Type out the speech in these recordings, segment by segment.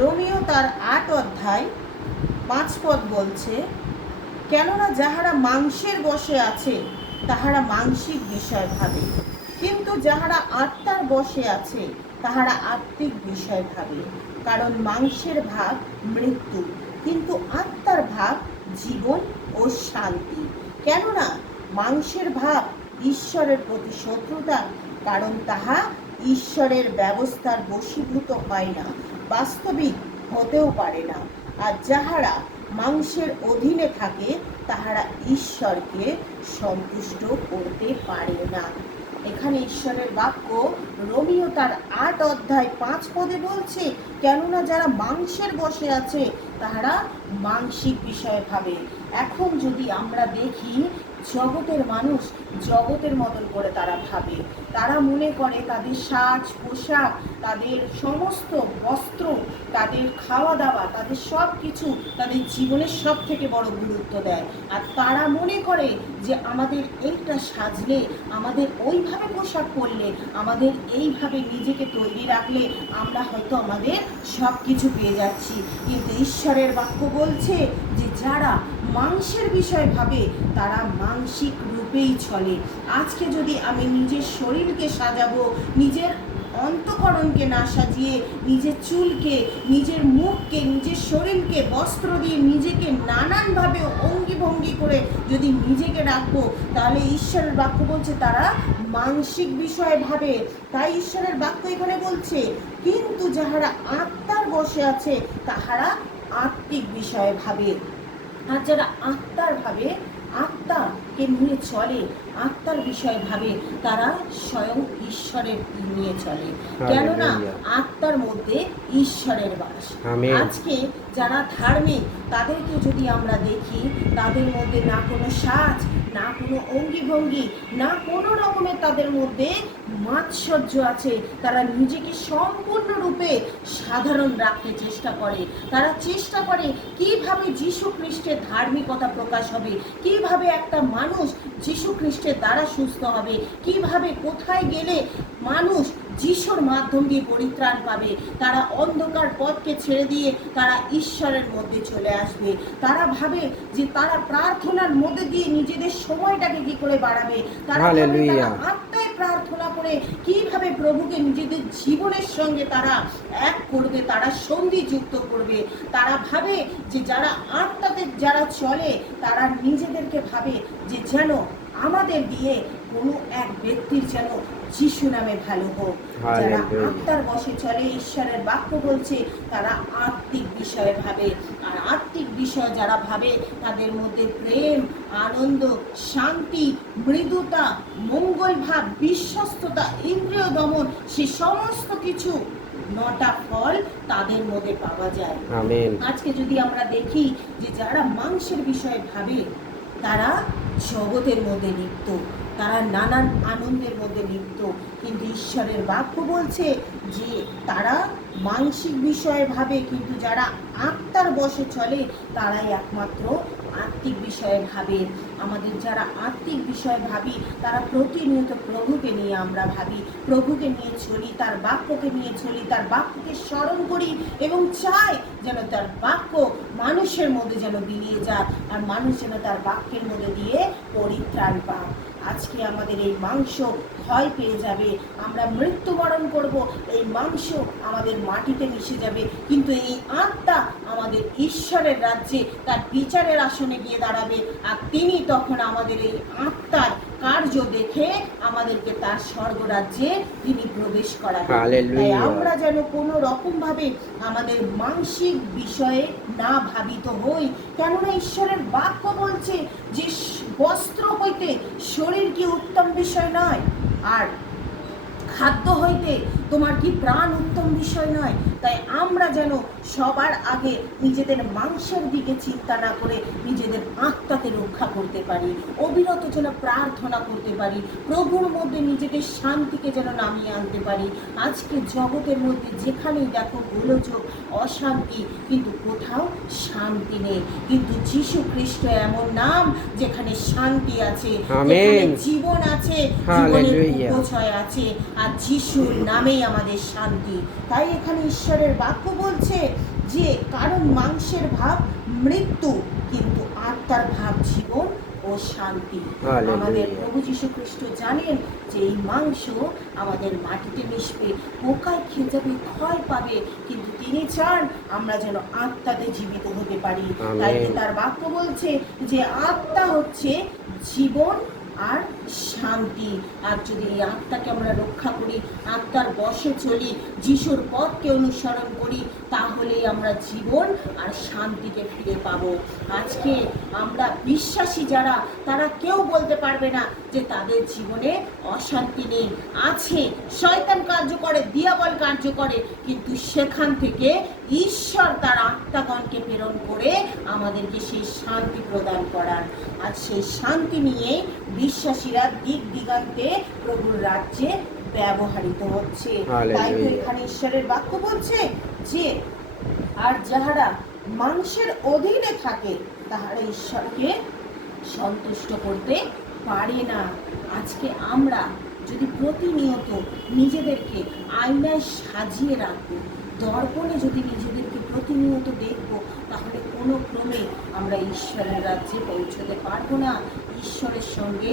Romeo তার 8 অধ্যায় 5 পদ বলছে, কেননা যাহারা মাংসের বশে আছে তাহারা মাংসিক বিষয় ভাবে, কিন্তু যাহারা আত্মার বশে আছে তাহারা আত্মিক বিষয় ভাবে। কারণ মাংসের ভাব মৃত্যু, কিন্তু আত্মার ভাব জীবন ও শান্তি। কেননা মাংসের ভাব ঈশ্বরের প্রতি শত্রুতা, কারণ তাহা ঈশ্বরের ব্যবস্থার বশীভূত হয় না, বাস্তবিক হতেও পারে না। আর যাহারা মাংসের অধীনে থাকে তাহারা ঈশ্বরকে সন্তুষ্ট করতে পারে না। এখানে ঈশ্বরের বাক্য রোমিও তার 8 অধ্যায় 5 পদে বলছে, কেননা যারা মাংসের বশে আছে তাহারা মাংসিক বিষয় ভাবে। এখন যদি আমরা দেখি, জগতের মানুষ জগতের মতন করে তারা ভাবে। তারা মনে করে তাদের সাজ পোশাক, তাদের সমস্ত বস্ত্র, তাদের খাওয়া দাওয়া, তাদের সব কিছু তাদের জীবনের সব থেকে বড় গুরুত্ব দেয়। আর তারা মনে করে যে আমাদের এইটা সাজলে, আমাদের ওইভাবে পোশাক পরলে, আমাদের এইভাবে নিজেকে তৈরি রাখলে আমরা হয়তো আমাদের সব কিছু পেয়ে যাচ্ছি। কিন্তু ঈশ্বরের বাক্য বলছে যে যারা মাংসের বিষয় ভাবে তারা মানসিক রূপেই চলে। আজকে যদি আমি নিজের শরীরকে সাজাবো, নিজের অন্তঃকরণকে না সাজিয়ে নিজের চুলকে, নিজের মুখকে, নিজের শরীরকে বস্ত্র দিয়ে নিজেকে নানানভাবে অঙ্গি ভঙ্গি করে যদি নিজেকে রাখবো, তাহলে ঈশ্বরের বাক্য বলছে তারা মানসিক বিষয় ভাবে। তাই ঈশ্বরের বাক্য এখানে বলছে, কিন্তু যাহারা আত্মার বশে আছে তাহারা আত্মিক বিষয় ভাবে। আর যারা আত্মার ভাবে, আত্মাকে নিয়ে চলে, আত্মার বিষয় ভাবে, তারা স্বয়ং ঈশ্বরের নিয়ে চলে। কেননা আত্মার মধ্যে ঈশ্বরের বাস। আজকে যারা ধার্মিক তাদেরকে যদি আমরা দেখি, তাদের মধ্যে না কোনো সাজ, না কোনো অঙ্গি ভঙ্গি, না কোনো রকমের তাদের মধ্যে মাৎসর্য আছে। তারা নিজেকে সম্পূর্ণরূপে সাধারণ রাখতে চেষ্টা করে। তারা চেষ্টা করে কিভাবে যীশু খ্রিস্টের ধার্মিকতা প্রকাশ হবে, কিভাবে একটা মানুষ যীশু খ্রিস্টের দ্বারা সুস্থ হবে, কিভাবে কোথায় গেলে মানুষ যিশুর মাধ্যম দিয়ে পরিত্রাণ পাবে। তারা অন্ধকার পথকে ছেড়ে দিয়ে তারা ঈশ্বরের মধ্যে চলে আসবে। তারা ভাবে যে তারা প্রার্থনার মধ্যে দিয়ে নিজেদের সময়টাকে কি করে বাড়াবে। তারা আত্মায় প্রার্থনা করে কিভাবে প্রভুকে নিজেদের জীবনের সঙ্গে তারা এক করবে, তারা সন্ধি যুক্ত করবে। তারা ভাবে যে যারা আত্মাতে যারা চলে তারা নিজেদেরকে ভাবে যে যেন আমাদের দিয়ে কোনো এক ব্যক্তির যেন যিশু নামে ভালো হোক। যারা আত্মার বশে চলে, ঈশ্বরের বাক্য বলছে তারা আত্মিক বিষয়ে ভাবে। আর আত্মিক বিষয় যারা ভাবে তাদের মধ্যে প্রেম, আনন্দ, শান্তি, মৃদুতা, মঙ্গল ভাব, বিশ্বস্ততা, ইন্দ্রিয় দমন, সে সমস্ত কিছু 9টা ফল তাদের মধ্যে পাওয়া যায়। আজকে যদি আমরা দেখি যে যারা মাংসের বিষয়ে ভাবে তারা জগতের মধ্যে লিপ্ত, তারা নানান আনন্দের মধ্যে লিপ্ত। কিন্তু ঈশ্বরের বাক্য বলছে যে তারা মানসিক বিষয়ে ভাবে, কিন্তু যারা আত্মার বশে চলে তারাই একমাত্র আত্মিক বিষয়ে ভাবে। আমাদের যারা আত্মিক বিষয়ে ভাবি তারা প্রতিনিয়ত প্রভুকে নিয়ে আমরা ভাবি, প্রভুকে নিয়ে চলি, তার বাক্যকে নিয়ে চলি, তার বাক্যকে স্মরণ করি এবং চাই যেন তার বাক্য মানুষের মধ্যে যেন বিলিয়ে যায়, আর মানুষ যেন তার বাক্যের মধ্যে দিয়ে পরিত্রাণ পায়। আজকে আমাদের এই মাংস ক্ষয় পেয়ে যাবে, আমরা মৃত্যুবরণ করব, এই মাংস আমাদের মাটিতে মিশে যাবে, কিন্তু এই আত্মা আমাদের ঈশ্বরের রাজ্যে তার বিচারের আসনে গিয়ে দাঁড়াবে। আর তিনি তখন আমাদের এই আত্মার কার্য দেখে আমাদেরকে তার স্বর্গরাজ্যে তিনি প্রবেশ করাবেন। তাই আমরা যেন কোনো রকম ভাবে আমাদের মানসিক বিষয়ে না ভাবিত হই। কেননা ঈশ্বরের বাক্য বলছে যে বস্ত্র হইতে শরীর কি উত্তম বিষয় নয়, আর খাদ্য হইতে তোমার কি প্রাণ উত্তম বিষয় নয়। তাই আমরা যেন সবার আগে নিজেদের মাংসের দিকে চিন্তা না করে নিজেদের আত্মাকে রক্ষা করতে পারি, অবিরত যেন প্রার্থনা করতে পারি, প্রভুর মধ্যে নিজেদের শান্তিকে যেন নামিয়ে আনতে পারি। আজকে জগতের মধ্যে যেখানেই দেখো গোলযোগ, অশান্তি, কিন্তু কোথাও শান্তি নেই। কিন্তু যীশু খ্রিস্ট এমন নাম যেখানে শান্তি আছে, যেখানে জীবন আছে, জীবনের উপচয় আছে, আর যিশুর নামেই আমাদের শান্তি। তাই এখানে ঈশ্বর ঈশ্বরের বাক্য বলছে যে কারণ মাংসের ভাব মৃত্যু, কিন্তু আত্মার ভাব জীবন ও শান্তি। হালেলুয়া। আমাদের প্রভু যীশু খ্রিস্ট জানেন যে এই মাংস আমাদের মাটিতে মিশবে, পোকায় খেয়ে যাবে, ক্ষয় পাবে, কিন্তু তিনি চান আমরা যেন আত্মাতে জীবিত হতে পারি। আমেন। তাই তো তার বাক্য বলছে যে আত্মা হচ্ছে জীবন আর শান্তি। আর যদি এই আত্মাকে আমরা রক্ষা করি, আত্মার বশে চলি, যিশুর পথকে অনুসরণ করি, তাহলেই আমরা জীবন আর শান্তিকে ফিরে পাবো। আজকে আমরা বিশ্বাসী যারা, তারা কেউ বলতে পারবে না যে তাদের জীবনে অশান্তি নেই। আছে, শয়তান কার্য করে, দিয়াবল কার্য করে, কিন্তু সেখান থেকে ঈশ্বর তার আত্মাগণকে প্রেরণ করে আমাদেরকে সেই শান্তি প্রদান করার। আর সেই শান্তি নিয়ে বিশ্বাসীরা দিক দিগান্তে প্রভুর রাজ্যে ব্যবহৃত হচ্ছে। তাই তো এখানে ঈশ্বরের বাক্য বলছে যে আর যাহারা মাংসের অধীনে থাকে তাহারা ঈশ্বরকে সন্তুষ্ট করতে পারে না। আজকে আমরা যদি প্রতিনিয়ত নিজেদেরকে আয়নায় সাজিয়ে রাখবো, দর্পণে যদি নিজেদেরকে প্রতিনিয়ত দেখবো, তাহলে কোনো ক্রমে আমরা ঈশ্বরের রাজ্যে পৌঁছতে পারবো না। ঈশ্বরের সঙ্গে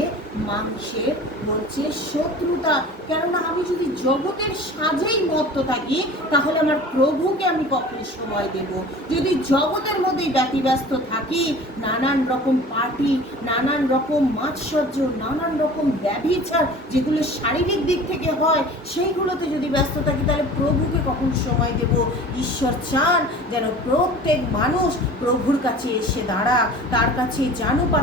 মাংসের বলছে শত্রুতা। কেননা আমি যদি জগতের সাজেই মত্ত থাকি, তাহলে আমার প্রভুকে আমি কখন সময় দেব? যদি জগতের মধ্যেই ব্যতিব্যস্ত থাকি, নানান রকম পার্টি, নানান রকম মাৎসর্য, নানান রকম ব্যভিচার যেগুলো শারীরিক দিক থেকে হয়, সেইগুলোতে যদি ব্যস্ত থাকি, তাহলে প্রভুকে কখন সময় দেব? ঈশ্বর চান যেন প্রত্যেক মানুষ প্রভুর কাছে এসে দাঁড়া, তার কাছে জানুক।